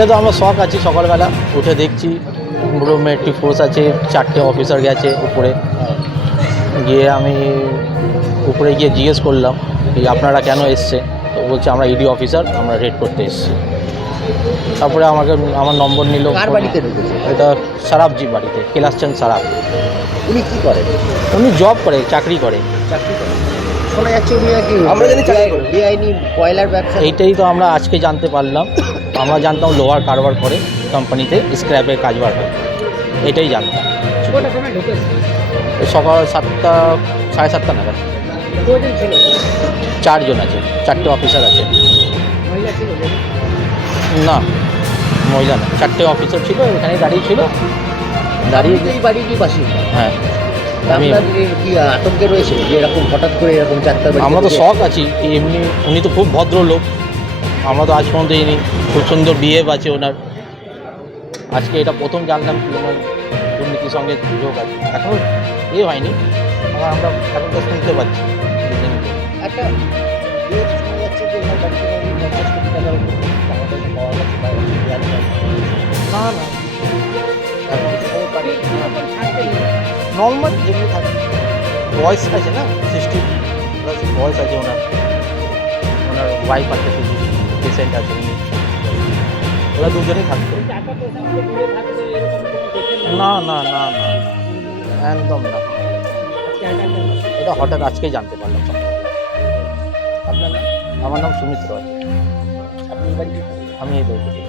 এটা তো আমরা শখ আছি, সকালবেলা উঠে দেখছি পুরো মেট্রিক ফোর্স আছে, 4টে অফিসার গেছে উপরে। গিয়ে আমি উপরে গিয়ে জিজ্ঞেস করলাম যে আপনারা কেন এসছে, তো বলছে আমরা ইডি অফিসার, আমরা রেড করতে এসেছি। তারপরে আমার নম্বর নিল। কার বাড়িতে ঢুকেছে? এটা সারাফজি বাড়িতে, কৈলাসচাঁদ সারাফ। উনি কি করেন? উনি জব করে, চাকরি করে। চাকরি করেন। শোনা যাচ্ছে উনি নাকি আমরা জানি চাকরি করেন। বেআইনি কয়লার ব্যবসা। এইটাই তো আমরা আজকে জানতে পারলাম। আমরা জানতাম লোহার কারবার করে, কোম্পানিতে স্ক্র্যাপের কাজবার হয়, এটাই জানতাম। সকাল 7টা, 7:30 নাগাদ। 4 জন আছে, 4টে অফিসার আছে। না, মহিলা না, 4টে অফিসার ছিল, এখানে দাঁড়িয়ে ছিল। দাঁড়িয়ে এই বাড়িরই বাসিন্দা। হ্যাঁ, আমি আপনাদের কি আতঙ্কে রয়েছে যে এরকম হঠাৎ করে এরকম 4টার বাড়ি? আমরা তো শখ আছি। এমনি উনি তো খুব ভদ্রলোক, আমরা তো আজ পর্যন্ত ইনি খুব সুন্দর বিহেভ আছে ওনার। আজকে এটা প্রথম জানলাম কি ওনার দুর্নীতির সঙ্গে যোগ আছে। এখনও হয়নি, আমরা এখন তো শুনতে পাচ্ছি। একটা শোনা যাচ্ছে যে ওনার বাড়িতে নাকি 50 কোটি টাকার উপর টাকা পয়সা পাওয়া গেছে বা দেওয়া যায়। না না, নর্মাল যেগুলো থাকে, বয়স আছে না, 60+ বয়স আছে ওনার। ওনার ওয়াইফ আছে, পেশেন্ট আছে, উনি, ওরা দুজনেই থাকতো। না না না না, একদম না। এটা হঠাৎ আজকেই জানতে পারলাম। আপনার নাম? আমার নাম সুমিত রয়। আপনি বাড়ি? আমি এই বাড়িতে।